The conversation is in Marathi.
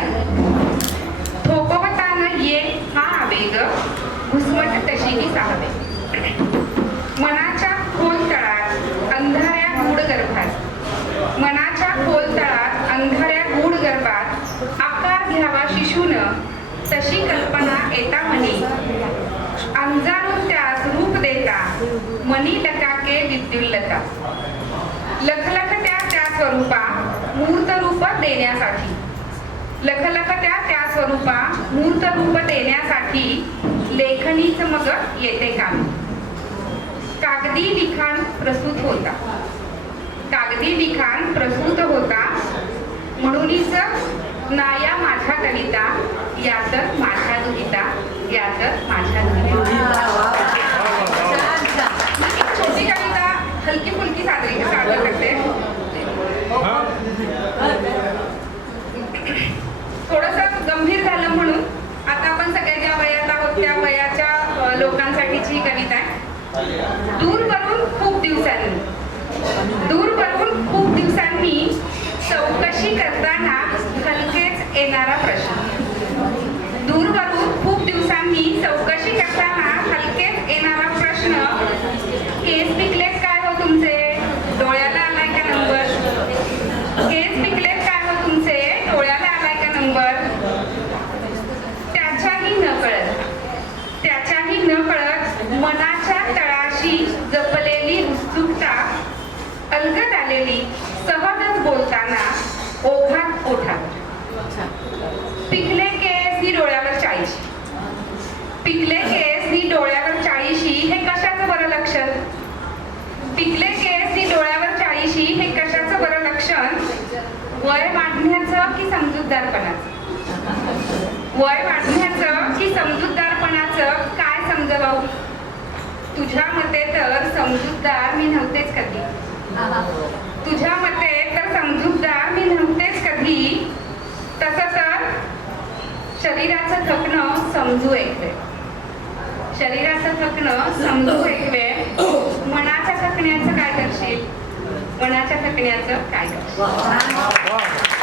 नाही भोगवताना ये हा आवेग घुसमट तशीही साहवे मनाच्या खोल तळात अंधाऱ्या गूढ गर्भात मनाच्या खोल तळात अंधाऱ्या गूढ गर्भात आकार घ्यावा शिशून तशी कल्पना येता म्हणे अंजारून त्यास रूप देता मनी लकाके विद्युल्लता लखलखत्या त्या स्वरूपा मूर्त रूप देण्यासाठी. लखलख त्या त्या स्वरूपा मूर्त रूप देण्यासाठी लेखणीच मग येते काम कागदी लिखाण प्रसूत होता. कागदी लिखाण प्रसूत होता म्हणूनच नाया माझ्या कविता यातच माझ्या दुहिता दूर करून खूप दिवसांनी. दूर करून खूप दिवसांनी चौकशी करताना हलकेच येणारा प्रश्न. दूर करून खूप दिवसांनी चौकशी करताना हलकेच येणारा प्रश्न केस तळाशी जपलेली उत्सुकता अलगत आलेली सहजच बोलताना ओघात ओठात. पिकले केस ही डोळ्यावर चाळीशी. पिकले केस ही डोळ्यावर चाळीशी हे कशाचं बरं लक्षण? पिकले केस ही डोळ्यावर चाळीशी हे कशाचं बरं लक्षण? वय वाढण्याचं की समजूतदारपणाचं? वय वाढण्याचं की समजूतदारपणाचं काय समजवाऊ तुझ्या मते तर समजूतदार मी नव्हतेच कधी. तुझ्या मते तर समजूतदार मी नव्हतेच कधी. तसं तर शरीराचं थकणं समजू ऐकवे. शरीराचं थकणं समजू ऐकवे. मनाच्या थकण्याचं काय करशील? मनाच्या थकण्याचं काय करशील?